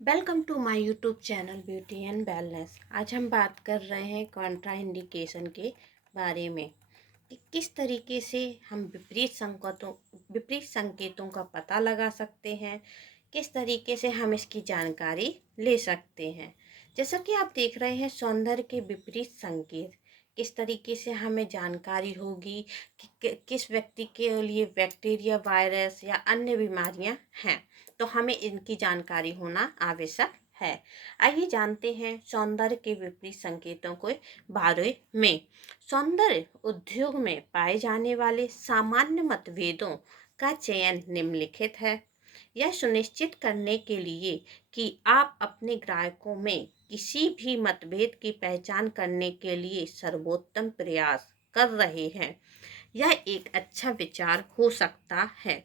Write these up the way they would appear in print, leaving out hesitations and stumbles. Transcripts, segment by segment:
Welcome to my YouTube channel beauty and wellness. आज हम बात कर रहे हैं कॉन्ट्राइंडिकेशन के बारे में कि किस तरीके से हम विपरीत संकेतों का पता लगा सकते हैं, किस तरीके से हम इसकी जानकारी ले सकते हैं। जैसा कि आप देख रहे हैं, सौंदर्य के विपरीत संकेत किस तरीके से हमें जानकारी होगी कि किस व्यक्ति के लिए बैक्टीरिया, वायरस या अन्य बीमारियां हैं, तो हमें इनकी जानकारी होना आवश्यक है। आइए जानते हैं सौंदर्य के विपरीत संकेतों के बारे में। सौंदर्य उद्योग में पाए जाने वाले सामान्य मतभेदों का चयन निम्नलिखित है। यह सुनिश्चित करने के लिए कि आप अपने ग्राहकों में किसी भी मतभेद की पहचान करने के लिए सर्वोत्तम प्रयास कर रहे हैं, यह एक अच्छा विचार हो सकता है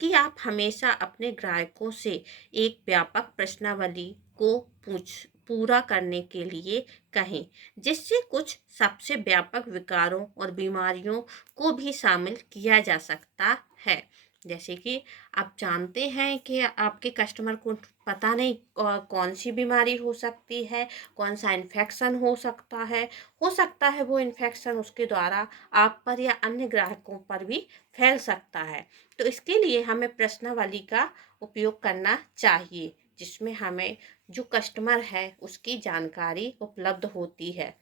कि आप हमेशा अपने ग्राहकों से एक व्यापक प्रश्नावली को पूरा करने के लिए कहें, जिससे कुछ सबसे व्यापक विकारों और बीमारियों को भी शामिल किया जा सकता है। जैसे कि आप जानते हैं कि आपके कस्टमर को पता नहीं कौन सी बीमारी हो सकती है, कौन सा इन्फेक्शन हो सकता है वो इन्फेक्शन उसके द्वारा आप पर या अन्य ग्राहकों पर भी फैल सकता है। तो इसके लिए हमें प्रश्नावली का उपयोग करना चाहिए, जिसमें हमें जो कस्टमर है उसकी जानकारी उपलब्ध होती है।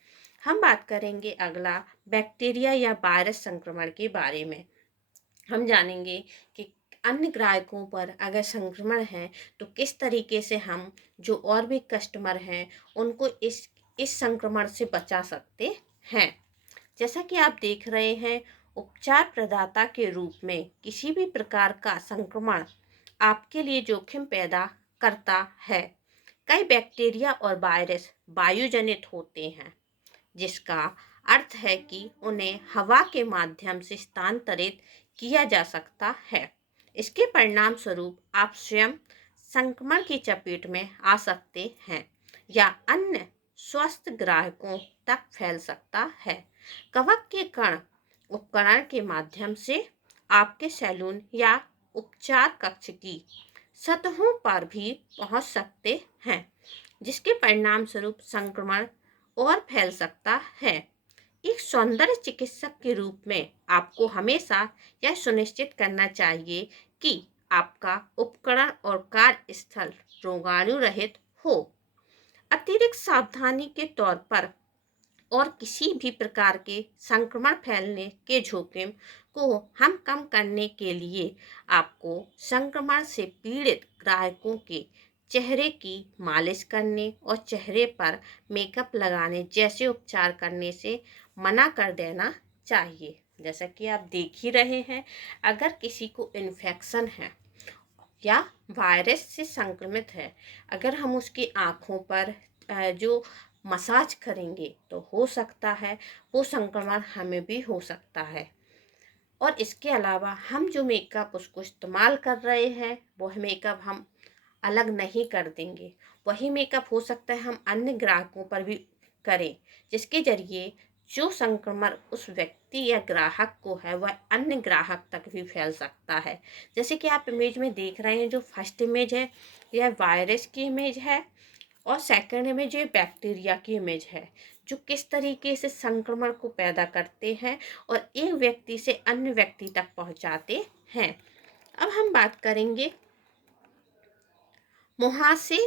हम बात करेंगे अगला बैक्टीरिया या वायरस संक्रमण के बारे में। हम जानेंगे कि अन्य ग्राहकों पर अगर संक्रमण है तो किस तरीके से हम जो और भी कस्टमर हैं उनको इस संक्रमण से बचा सकते हैं। जैसा कि आप देख रहे हैं, उपचार प्रदाता के रूप में किसी भी प्रकार का संक्रमण आपके लिए जोखिम पैदा करता है। कई बैक्टीरिया और वायरस वायुजनित होते हैं, जिसका अर्थ है कि उन्हें हवा के माध्यम से स्थानांतरित किया जा सकता है। इसके परिणाम स्वरूप आप स्वयं संक्रमण की चपेट में आ सकते हैं या अन्य स्वस्थ ग्राहकों तक फैल सकता है। कवक के कण उपकरण के माध्यम से आपके सैलून या उपचार कक्ष की सतहों पर भी पहुंच सकते हैं, जिसके परिणाम स्वरूप संक्रमण और फैल सकता है। एक सौंदर्य चिकित्सक के रूप में आपको हमेशा यह सुनिश्चित करना चाहिए कि आपका उपकरण और कार्यस्थल रोगाणु रहित हो। अतिरिक्त सावधानी के तौर पर और किसी भी प्रकार के संक्रमण फैलने के जोखिम को हम कम करने के लिए आपको संक्रमण से पीड़ित ग्राहकों के चेहरे की मालिश करने और चेहरे पर मेकअप लगाने जैसे उपचार करने से मना कर देना चाहिए। जैसा कि आप देख ही रहे हैं, अगर किसी को इन्फेक्शन है या वायरस से संक्रमित है, अगर हम उसकी आँखों पर जो मसाज करेंगे तो हो सकता है वो संक्रमण हमें भी हो सकता है। और इसके अलावा हम जो मेकअप उसको इस्तेमाल कर रहे हैं वह मेकअप हम अलग नहीं कर देंगे, वही मेकअप हो सकता है हम अन्य ग्राहकों पर भी करें, जिसके जरिए जो संक्रमण उस व्यक्ति या ग्राहक को है वह अन्य ग्राहक तक भी फैल सकता है। जैसे कि आप इमेज में देख रहे हैं, जो फर्स्ट इमेज है यह वायरस की इमेज है और सेकंड इमेज ये बैक्टीरिया की इमेज है, जो किस तरीके से संक्रमण को पैदा करते हैं और एक व्यक्ति से अन्य व्यक्ति तक पहुंचाते हैं। अब हम बात करेंगे मुहासे,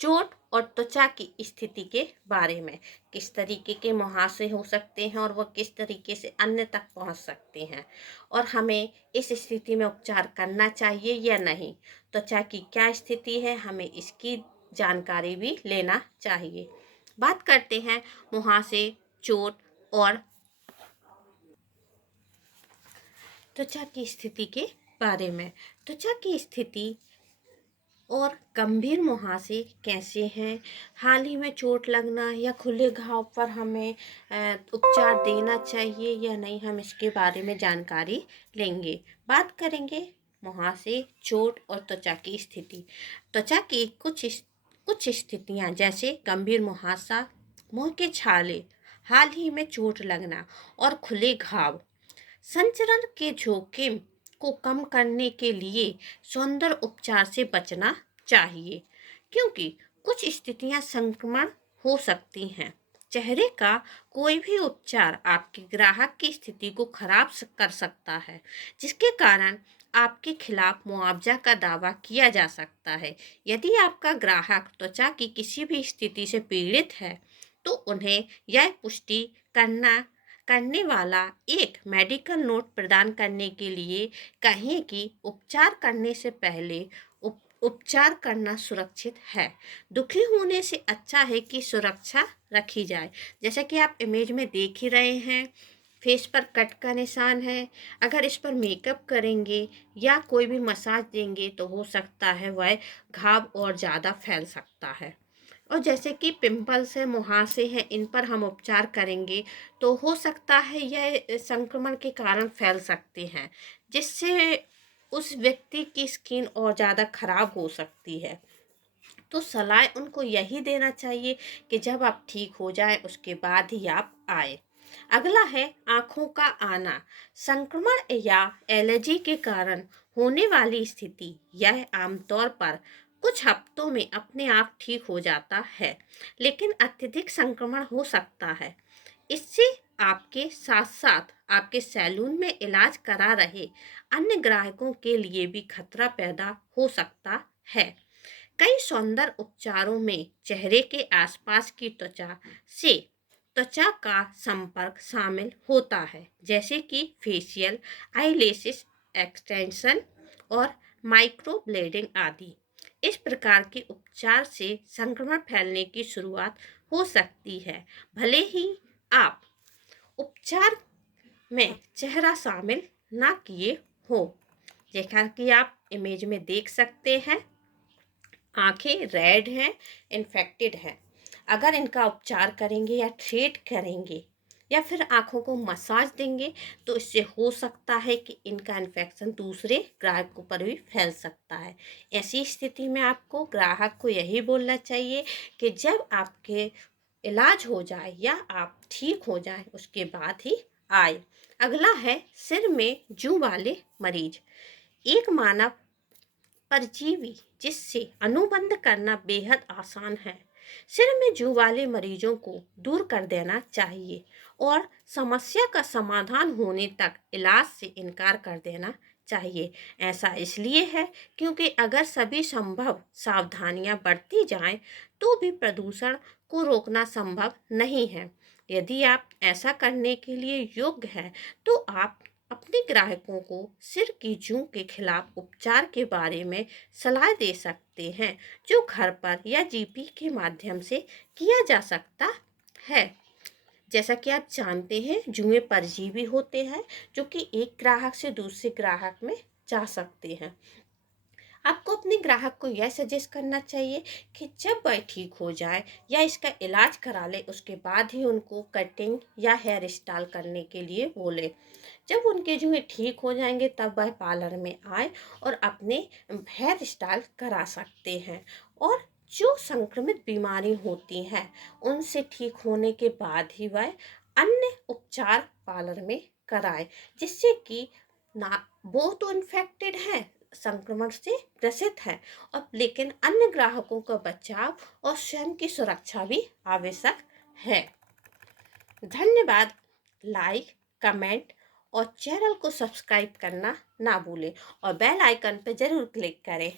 चोट और त्वचा की स्थिति के बारे में। किस तरीके के मुहासे हो सकते हैं और वह किस तरीके से अन्य तक पहुंच सकते हैं और हमें इस स्थिति में उपचार करना चाहिए या नहीं। त्वचा की क्या स्थिति है, हमें इसकी जानकारी भी लेना चाहिए। बात करते हैं मुहासे, चोट और त्वचा की स्थिति के बारे में। त्वचा की स्थिति और गंभीर मुहासे कैसे हैं, हाल ही में चोट लगना या खुले घाव पर हमें उपचार देना चाहिए या नहीं, हम इसके बारे में जानकारी लेंगे। बात करेंगे मुहासे, चोट और त्वचा की स्थिति। त्वचा की कुछ स्थितियां जैसे गंभीर मुहासा, मुंह के छाले, हाल ही में चोट लगना और खुले घाव संचरण के जोखिम को कम करने के लिए सौंदर्य उपचार से बचना चाहिए, क्योंकि कुछ स्थितियां संक्रमण हो सकती हैं। चेहरे का कोई भी उपचार आपके ग्राहक की स्थिति को खराब कर सकता है, जिसके कारण आपके खिलाफ मुआवजा का दावा किया जा सकता है। यदि आपका ग्राहक त्वचा की किसी भी स्थिति से पीड़ित है, तो उन्हें यह पुष्टि करने वाला एक मेडिकल नोट प्रदान करने के लिए कहें कि उपचार करने से पहले उपचार करना सुरक्षित है। दुखी होने से अच्छा है कि सुरक्षा रखी जाए। जैसा कि आप इमेज में देख ही रहे हैं, फेस पर कट का निशान है। अगर इस पर मेकअप करेंगे या कोई भी मसाज देंगे तो हो सकता है वह घाव और ज़्यादा फैल सकता है। और जैसे कि पिंपल्स है, मुहासे हैं, इन पर हम उपचार करेंगे तो हो सकता है यह संक्रमण के कारण फैल सकते हैं, जिससे उस व्यक्ति की स्किन और ज़्यादा खराब हो सकती है। तो सलाह उनको यही देना चाहिए कि जब आप ठीक हो जाएं उसके बाद ही आप आए। अगला है आँखों का आना। संक्रमण या एलर्जी के कारण होने वाली स्थिति यह आमतौर पर कुछ हफ्तों में अपने आप ठीक हो जाता है, लेकिन अत्यधिक संक्रमण हो सकता है। इससे आपके साथ साथ आपके सैलून में इलाज करा रहे अन्य ग्राहकों के लिए भी खतरा पैदा हो सकता है। कई सौंदर्य उपचारों में चेहरे के आसपास की त्वचा से त्वचा का संपर्क शामिल होता है, जैसे कि फेशियल, आईलैशेस एक्सटेंशन और माइक्रोब्लेडिंग आदि। इस प्रकार के उपचार से संक्रमण फैलने की शुरुआत हो सकती है, भले ही आप उपचार में चेहरा शामिल ना किए हो। जैसा कि आप इमेज में देख सकते हैं, आंखें रेड हैं, इन्फेक्टेड हैं। अगर इनका उपचार करेंगे या ट्रीट करेंगे या फिर आंखों को मसाज देंगे तो इससे हो सकता है कि इनका इन्फेक्शन दूसरे ग्राहकों पर भी फैल सकता है। ऐसी स्थिति में आपको ग्राहक को यही बोलना चाहिए कि जब आपके इलाज हो जाए या आप ठीक हो जाए उसके बाद ही आए। अगला है सिर में जूं वाले मरीज। एक मानव परजीवी जिससे अनुबंध करना बेहद आसान है। सिर में जूं वाले मरीजों को दूर कर देना चाहिए और समस्या का समाधान होने तक इलाज से इनकार कर देना चाहिए। ऐसा इसलिए है क्योंकि अगर सभी संभव सावधानियां बरती जाएं तो भी प्रदूषण को रोकना संभव नहीं है। यदि आप ऐसा करने के लिए योग्य हैं तो आप अपने ग्राहकों को सिर की जूं के खिलाफ उपचार के बारे में सलाह दे सकते हैं, जो घर पर या जीपी के माध्यम से किया जा सकता है। जैसा कि आप जानते हैं, जुएं परजीवी होते हैं जो कि एक ग्राहक से दूसरे ग्राहक में जा सकते हैं। आपको अपने ग्राहक को यह सजेस्ट करना चाहिए कि जब वह ठीक हो जाए या इसका इलाज करा ले उसके बाद ही उनको कटिंग या हेयर स्टाइल करने के लिए बोले। जब उनके जुएं ठीक हो जाएंगे तब वह पार्लर में आए और अपने हेयर स्टाइल करा सकते हैं। और जो संक्रमित बीमारी होती हैं उनसे ठीक होने के बाद ही वह अन्य उपचार पार्लर में कराए, जिससे कि ना वो तो इन्फेक्टेड है, संक्रमण से ग्रसित है, और लेकिन अन्य ग्राहकों का बचाव और स्वयं की सुरक्षा भी आवश्यक है। धन्यवाद। लाइक, कमेंट और चैनल को सब्सक्राइब करना ना भूलें और बेल आइकन पर जरूर क्लिक करें।